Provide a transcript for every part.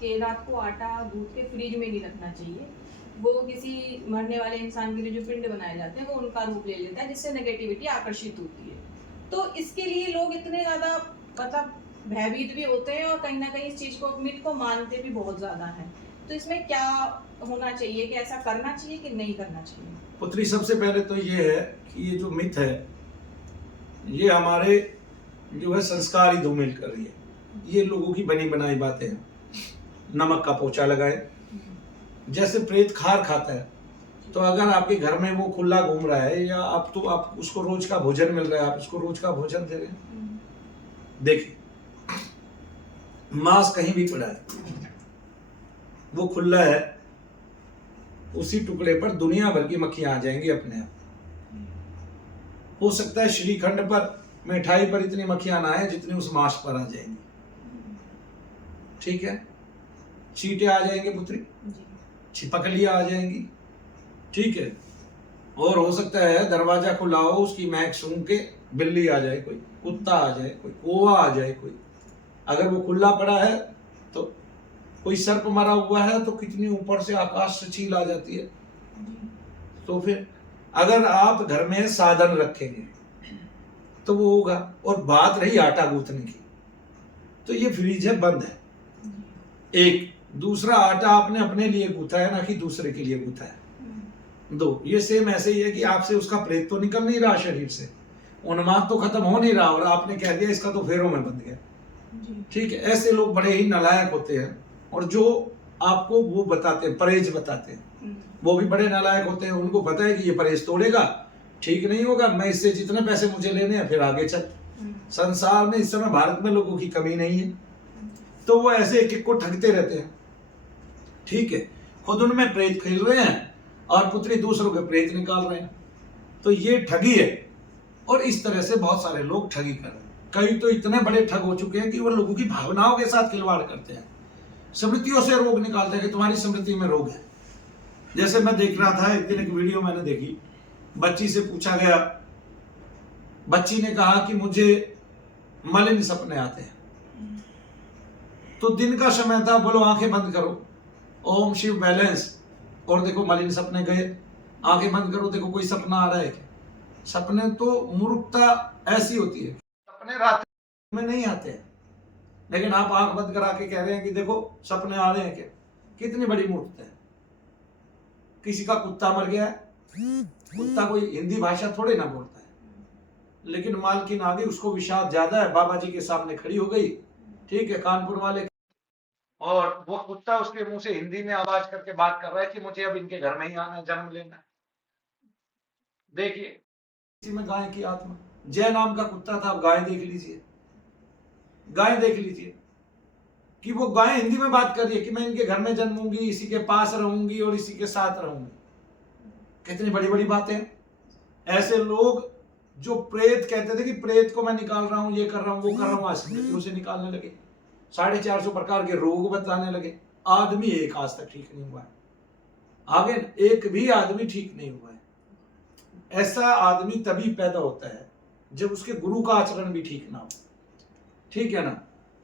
कि रात को आटा गूँथ के फ्रिज में नहीं रखना चाहिए। वो किसी मरने वाले इंसान के लिए जो पिंड बनाए जाते हैं वो उनका रूप ले लेता है, जिससे नेगेटिविटी आकर्षित होती है। तो इसके लिए लोग इतने ज़्यादा मतलब भयभीत भी होते हैं और कहीं न कहीं इस चीज़ को मिथ को मानते भी बहुत ज़्यादा हैं। तो इसमें क्या होना चाहिए कि ऐसा करना चाहिए कि नहीं करना चाहिए? पुत्री, सबसे पहले तो ये है कि ये जो मिथ है, ये हमारे जो है संस्कार ही धूमिल कर रही है। ये लोगों की बनी बनाई बातें हैं। नमक का पोछा लगाए, जैसे प्रेत खार खाता है, तो अगर आपके घर में वो खुला घूम रहा है या आप उसको रोज का भोजन मिल रहा है, आप उसको रोज का भोजन दे रहे हैं। देखिए, मांस कहीं भी पड़ा है, वो खुला है, उसी टुकड़े पर दुनिया भर की मक्खियां आ जाएंगी अपने आप। हो सकता है श्रीखंड पर, मिठाई पर इतनी मक्खियां ना आए जितनी उस मांस पर आ जाएंगी। ठीक है, चींटे आ जाएंगे पुत्री, छिपकलियां आ जाएंगी। ठीक है, और हो सकता है दरवाजा खुला हो, उसकी महक सूंघ के बिल्ली आ जाए, कोई कुत्ता आ जाए, कोई कौवा आ जाए, कोई अगर वो खुला पड़ा है तो कोई सर्प मरा हुआ है तो कितनी ऊपर से आकाश से चील आ जाती है। तो फिर अगर आप घर में साधन रखेंगे तो वो होगा। और बात रही आटा गूंथने की, तो ये फ्रिज है, बंद है। एक दूसरा, आटा आपने अपने लिए गूंथा है, ना कि दूसरे के लिए गूंथा है। दो, ये सेम ऐसे ही है कि आपसे उसका प्रेत तो निकल नहीं रहा शरीर से, उन्माद तो खत्म हो नहीं रहा, और आपने कह दिया इसका तो फेरों में बंध गया। ठीक है, ऐसे लोग बड़े ही नालायक होते हैं, और जो आपको वो बताते हैं, परहेज बताते हैं, वो भी बड़े नालायक होते हैं। उनको पता है कि ये परहेज तोड़ेगा, ठीक नहीं होगा, मैं इससे जितने पैसे मुझे लेने हैं फिर आगे चल। संसार में इस समय भारत में लोगों की कमी नहीं है, तो वो ऐसे एक एक को ठगते रहते हैं। ठीक है, खुद उनमें प्रेत खेल रहे हैं और पुत्री दूसरों के प्रेत निकाल रहे हैं, तो ये ठगी है। और इस तरह से बहुत सारे लोग ठगी कर रहे हैं। कई तो इतने बड़े ठग हो चुके हैं कि वो लोगों की भावनाओं के साथ खिलवाड़ करते हैं, स्मृतियों से रोग निकालते हैं कि तुम्हारी स्मृति में रोग है। जैसे मैं देख रहा था एक दिन, एक वीडियो मैंने देखी, बच्ची से पूछा गया, बच्ची ने कहा कि मुझे मलिन सपने आते हैं। तो दिन का समय था, बोलो आंखें बंद करो, ओम शिव बैलेंस, और देखो मलिन सपने गए। आंखें बंद करो, देखो कोई सपना आ रहा है क्या? सपने तो मूर्खता ऐसी होती है, सपने रात में नहीं आते हैं, लेकिन आप आंख बंद करा के कह रहे हैं कि देखो सपने आ रहे हैं क्या? कितनी बड़ी मूर्खता है। किसी का कुत्ता मर गया है, कुत्ता कोई हिंदी भाषा थोड़े ना बोलता है, लेकिन मालकिन आ गई, उसको विषाद ज्यादा है, बाबा जी के सामने खड़ी हो गई। ठीक है, कानपुर वाले, और वो कुत्ता उसके मुंह से हिंदी में आवाज करके बात कर रहा है कि मुझे अब इनके घर में ही आना, जन्म लेना। देखिए, इसी में गाय की आत्मा, जय नाम का कुत्ता था, अब गाय देख लीजिए, गाय देख लीजिए कि वो गाय हिंदी में बात कर रही है कि मैं इनके घर में जन्मूंगी, इसी के पास रहूंगी और इसी के साथ रहूंगी। कितनी बड़ी बड़ी बातें। ऐसे लोग जो प्रेत कहते थे कि प्रेत को मैं निकाल रहा हूं, ये कर रहा हूं, वो कर रहा हूं, आज स्मृतियों से निकालने लगे। 450 प्रकार के रोग बताने लगे। आदमी एक आज तक ठीक नहीं हुआ है, आगे एक भी आदमी ठीक नहीं हुआ है। ऐसा आदमी तभी पैदा होता है जब उसके गुरु का आचरण भी ठीक ना हो। ठीक है ना?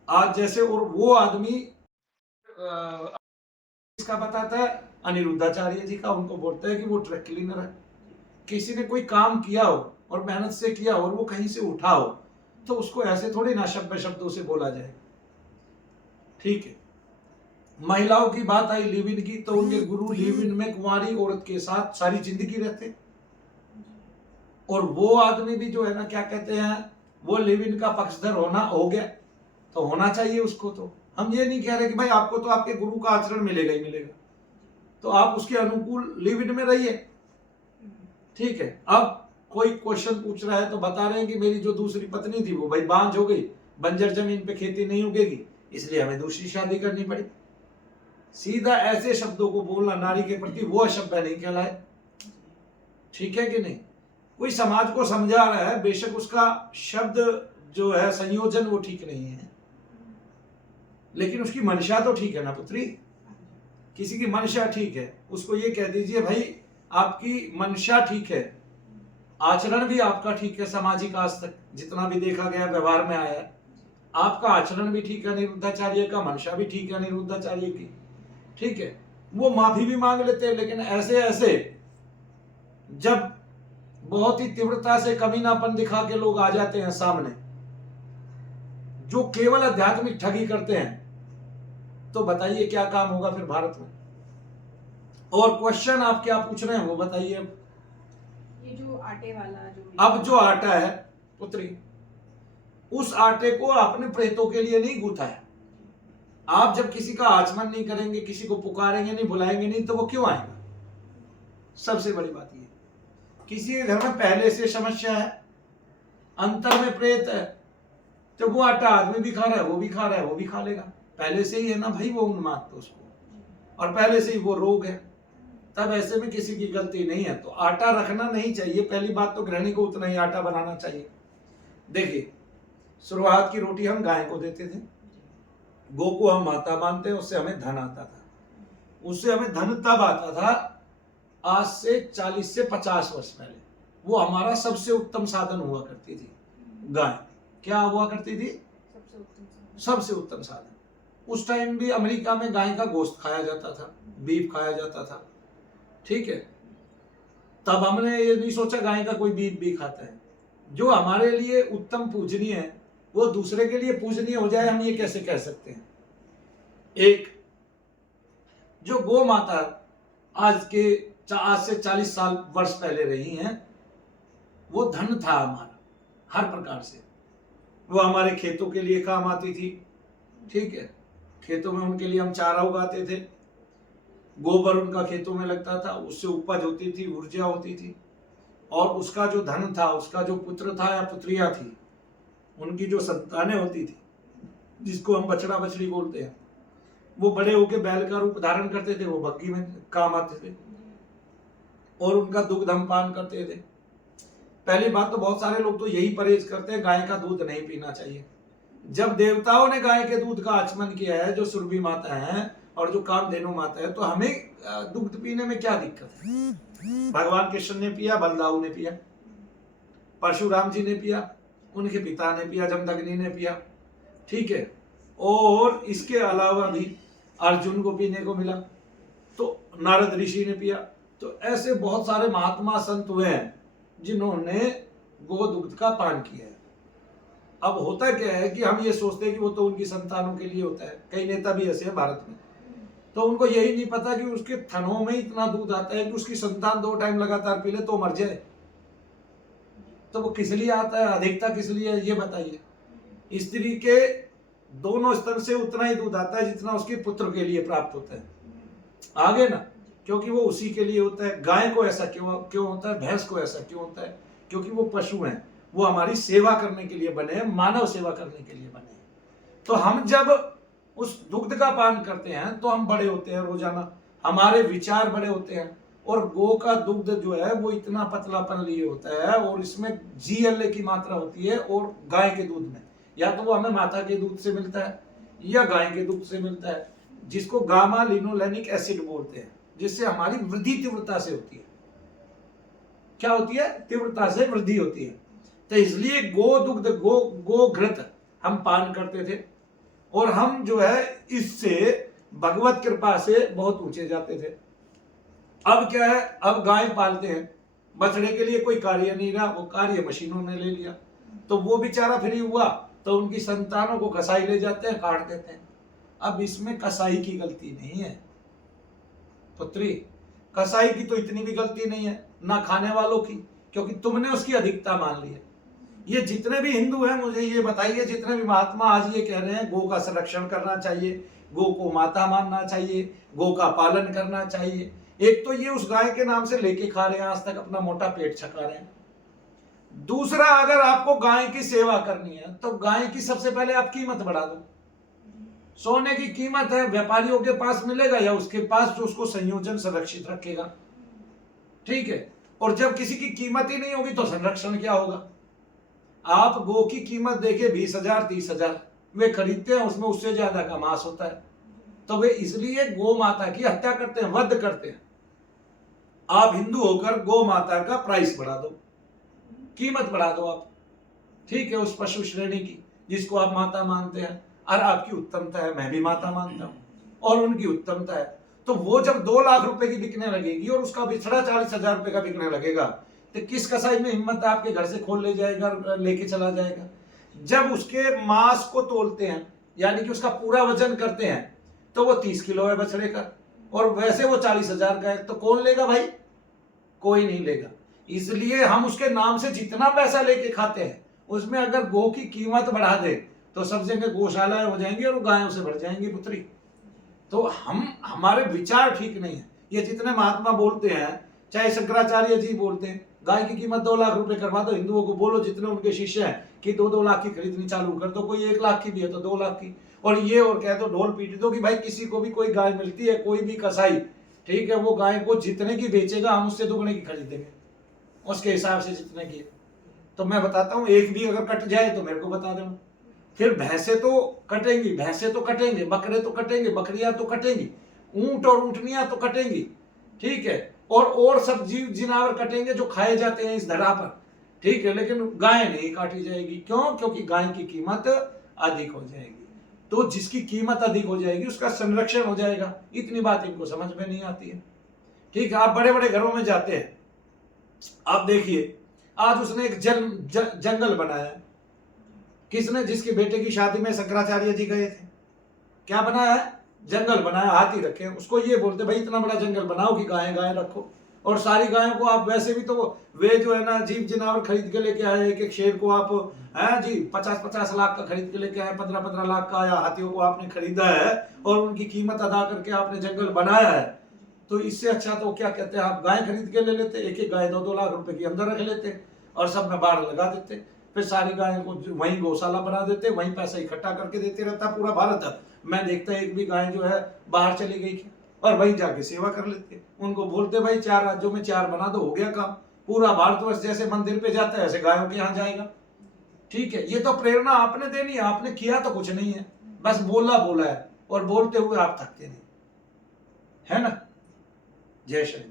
आज जैसे, और वो आदमी इसका बताता है अनिरुद्धाचार्य जी का, उनको बोलता है कि वो ट्रक क्लीनर है। किसी ने कोई काम किया हो और मेहनत से किया हो और वो कहीं से उठा हो, तो उसको ऐसे थोड़ी ना शब्दों से बोला जाए। ठीक है, महिलाओं की बात आई लिव इन की, तो उनके गुरु लिव इन में कुंवारी औरत के साथ सारी जिंदगी रहते, और वो आदमी भी जो है ना, क्या कहते हैं, वो लिव इन का पक्षधर होना हो गया, तो होना चाहिए उसको। तो हम ये नहीं कह रहे कि भाई आपको तो आपके गुरु का आचरण मिलेगा ही मिलेगा, तो आप उसके अनुकूल लिव इन में रहिए। ठीक है, अब कोई क्वेश्चन पूछ रहा है तो बता रहे हैं कि मेरी जो दूसरी पत्नी थी वो भाई बांझ हो गई, बंजर जमीन पे खेती नहीं उगेगी, इसलिए हमें दूसरी शादी करनी पड़ी। सीधा ऐसे शब्दों को बोलना नारी के प्रति वो अशुभ नहीं कहलाए। ठीक है कि नहीं? कोई समाज को समझा रहा है, बेशक उसका शब्द जो है संयोजन वो ठीक नहीं है, लेकिन उसकी मंशा तो ठीक है ना पुत्री। किसी की मंशा ठीक है, उसको ये कह दीजिए भाई आपकी मंशा ठीक है, आचरण भी आपका ठीक है, सामाजिक आज तक जितना भी देखा गया व्यवहार में आया है, आपका आचरण भी ठीक है अनिरुद्धाचार्य का, मंशा भी ठीक है अनिरुद्धाचार्य की, ठीक है, वो माफी भी मांग लेते हैं। लेकिन ऐसे ऐसे जब बहुत ही तीव्रता से कमीनापन दिखा के लोग आ जाते हैं सामने, जो केवल आध्यात्मिक ठगी करते हैं, तो बताइए क्या काम होगा फिर भारत में। और क्वेश्चन आप क्या पूछ रहे हैं वो बताइए। ये जो आटे वाला जो अब जो आटा है पुत्री, उस आटे को आपने प्रेतों के लिए नहीं गूंथा है। आप जब किसी का आचमन नहीं करेंगे, किसी को पुकारेंगे नहीं, बुलाएंगे नहीं, तो वो क्यों आएगा? सबसे बड़ी बात ये, किसी के घर में पहले से समस्या है, अंतर में प्रेत है, तो वो आटा आदमी भी खा रहा है, वो भी खा रहा है, वो भी खा लेगा। पहले से ही है ना भाई वो उन्माद, तो उसको और पहले से ही वो रोग है, तब ऐसे में किसी की गलती नहीं है। तो आटा रखना नहीं चाहिए। पहली बात तो गृहिणी को उतना ही आटा बनाना चाहिए। देखिए, शुरुआत की रोटी हम गाय को देते थे, गो को हम माता मानते हैं, उससे हमें धन आता था। उससे हमें धन तब आता था आज से 40 से 50 वर्ष पहले। वो हमारा सबसे उत्तम साधन हुआ करती थी गाय। क्या हुआ करती थी? सबसे उत्तम साधन। उस टाइम भी अमेरिका में गाय का गोश्त खाया जाता था, बीफ खाया जाता था, ठीक है। तब हमने ये नहीं सोचा गाय का कोई बीफ भी खाता है। जो हमारे लिए उत्तम पूजनीय है वो दूसरे के लिए पूजनीय हो जाए, हम ये कैसे कह सकते हैं? एक जो गो माता आज से 40 साल वर्ष पहले रही हैं, वो धन था हमारा हर प्रकार से। वो हमारे खेतों के लिए काम आती थी, ठीक है। खेतों में उनके लिए हम चारा उगाते थे, गोबर उनका खेतों में लगता था, उससे उपज होती थी, ऊर्जा होती थी। और उसका जो धन था, उसका जो पुत्र था या पुत्रियां थी, उनकी जो संतानें होती थी, जिसको हम बछड़ा बछड़ी बोलते हैं, वो बड़े होकर बैल का रूप धारण करते थे, वो बग्गी में काम आते थे और उनका दुग्ध हम पान करते थे। पहली बात तो बहुत सारे लोग तो यही परहेज करते हैं, गाय का दूध नहीं पीना चाहिए। जब देवताओं ने गाय के दूध का आचमन किया है, जो सुरभि माता है और जो कामधेनु माता है, तो हमें दूध पीने में क्या दिक्कत है? भगवान कृष्ण ने पिया, बलदाऊ ने पिया, परशुराम जी ने पिया, उनके पिता ने पिया, जमदग्नि ने पिया, ठीक है। और इसके अलावा भी अर्जुन को पीने को मिला, तो नारद ऋषि ने पिया। तो ऐसे बहुत सारे महात्मा संत हुए हैं जिन्होंने गो दुग्ध का पान किया है। अब होता क्या है कि हम ये सोचते हैं कि वो तो उनकी संतानों के लिए होता है। कई नेता भी ऐसे हैं भारत में, तो उनको यही नहीं पता कि उसके थनों में इतना दूध आता है कि उसकी संतान 2 टाइम लगातार पी ले तो मर जाए। तो वो किस लिए आता है, अधिकता किस लिए है, ये बताइए। स्त्री के दोनों स्तन से उतना ही दूध आता है जितना उसके पुत्र के लिए प्राप्त होता है, आगे ना, क्योंकि वो उसी के लिए होता है। गाय को ऐसा क्यों होता है, भैंस को ऐसा क्यों होता है? क्योंकि वो पशु हैं, वो हमारी सेवा करने के लिए बने हैं, मानव सेवा करने के लिए बने हैं। तो हम जब उस दुग्ध का पान करते हैं तो हम बड़े होते हैं, रोजाना हमारे विचार बड़े होते हैं। और गो का दुग्ध जो है वो इतना पतलापन लिए होता है और इसमें GLA की मात्रा होती है। और गाय के दूध में या तो वो हमें माता के दूध से मिलता है या गाय के दूध से मिलता है, जिसको गामा लिनोलेनिक एसिड बोलते हैं, जिससे हमारी वृद्धि तीव्रता से होती है। क्या होती है? तीव्रता से वृद्धि होती है। तो इसलिए गो दुग्ध, गो घृत हम पान करते थे और हम जो है इससे भगवत कृपा से बहुत ऊंचे जाते थे। अब क्या है, अब गाय पालते हैं, बछड़े के लिए कोई कार्य नहीं रहा, वो कार्य मशीनों ने ले लिया, तो वो बेचारा फ्री हुआ, तो उनकी संतानों को कसाई ले जाते हैं, काट देते हैं। अब इसमें कसाई की गलती नहीं है पुत्री, कसाई की तो इतनी भी गलती नहीं है, ना खाने वालों की, क्योंकि तुमने उसकी अधिकता मान ली है। ये जितने भी हिंदू हैं, मुझे ये बताइए, जितने भी महात्मा आज ये कह रहे हैं गो का संरक्षण करना चाहिए, गो को माता मानना चाहिए, गो का पालन करना चाहिए, एक तो ये उस गाय के नाम से लेके खा रहे हैं, आज तक अपना मोटा पेट छका रहे हैं। दूसरा, अगर आपको गाय की सेवा करनी है तो गाय की सबसे पहले आप कीमत बढ़ा दो। सोने की कीमत है, व्यापारियों के पास मिलेगा या उसके पास जो उसको संयोजन संरक्षित रखेगा, ठीक है। और जब किसी की कीमत ही नहीं होगी तो संरक्षण क्या होगा? आप गो की कीमत देखिए 20,000 30,000 वे खरीदते हैं, उसमें उससे ज्यादा का मांस होता है, तो वे इसलिए गो माता की हत्या करते हैं, वध करते हैं। आप हिंदू होकर गो माता का प्राइस बढ़ा दो, कीमत बढ़ा दो आप, ठीक है, उस पशु श्रेणी की, जिसको आप माता मानते हैं, और आपकी उत्तमता है, मैं भी माता मानता हूँ, और उनकी उत्तमता है, तो वो जब 2 लाख रुपए की बिकने लगेगी और उसका बिछड़ा 40,000 रुपए का बिकने लगेगा, तो किस कसाई में हिम्मत है आपके घर से खोल ले जाएगा, लेके चला जाएगा? जब उसके मांस को तोलते हैं, यानी कि उसका पूरा वजन करते हैं, तो वो 30 किलो है बछड़े का, और वैसे वो 40,000 का है, तो कौन लेगा भाई? कोई नहीं लेगा। इसलिए हम उसके नाम से जितना पैसा लेके खाते हैं, उसमें अगर गौ की कीमत बढ़ा दे तो सब जगह गौशालाएं हो जाएंगी और गायों से भर जाएंगी पुत्री। तो हमारे विचार ठीक नहीं है। ये जितने महात्मा बोलते हैं, चाहे शंकराचार्य जी बोलते हैं गाय की कीमत 2 लाख रुपए करवा दो, हिंदुओं को बोलो जितने उनके शिष्य हैं कि 2-2 लाख की खरीदनी चालू कर दो, कोई 1 लाख की भी है तो 2 लाख की, और ये और कह दो, ढोल पीट दो कि भाई किसी को भी कोई गाय मिलती है, कोई भी कसाई, ठीक है, वो गाय को जितने की बेचेगा हम उससे दुगने की खरीदेंगे, उसके हिसाब से जितने की। तो मैं बताता हूँ, एक भी अगर कट जाए तो मेरे को बता देना। फिर भैंसे तो कटेंगी, भैंसे तो कटेंगे, बकरे तो कटेंगे, बकरियां तो कटेंगी, ऊंट और ऊंटनियां तो कटेंगी, ठीक है, और सब जीव जिनावर कटेंगे जो खाए जाते हैं इस धरा पर, ठीक है, लेकिन गाय नहीं काटी जाएगी। क्यों? क्योंकि गाय की कीमत अधिक हो जाएगी। तो जिसकी कीमत अधिक हो जाएगी उसका संरक्षण हो जाएगा। इतनी बात इनको समझ में नहीं आती है, ठीक है। आप बड़े बड़े घरों में जाते हैं, आप देखिए आज उसने एक जंगल बनाया। किसने? जिसके बेटे की शादी में शंकराचार्य जी गए थे। क्या बनाया है? जंगल बनाया, हाथी रखे। उसको ये बोलते भाई इतना बड़ा जंगल बनाओ कि गाय गाय रखो, और सारी गायों को आप वैसे भी तो वे जो है ना जीव जिनावर खरीद के लेके आए, एक एक शेर को आप हैं जी 50-50 लाख का खरीद के लेके आए, 15-15 लाख का, या हाथियों को आपने खरीदा है और उनकी कीमत अदा करके आपने जंगल बनाया है। तो इससे अच्छा तो क्या कहते हैं, आप गाय खरीद के ले लेते, एक एक गाय 2-2 लाख रुपए की अंदर रख लेते और सब में बाढ़ लगा देते, फिर सारी गायों को वहीं गौशाला बना देते, वहीं पैसा इकट्ठा करके देते रहता पूरा भारत। मैं देखता एक भी गाय जो है बाहर चली गई और वहीं जाके सेवा कर लेते। उनको बोलते भाई 4 राज्यों में 4 बना दो, हो गया काम। पूरा भारतवर्ष जैसे मंदिर पे जाता है ऐसे गायों के यहाँ जाएगा, ठीक है। ये तो प्रेरणा आपने देनी है, आपने किया तो कुछ नहीं है, बस बोला बोला है, और बोलते हुए आप थकते नहीं, है ना। जय श्री।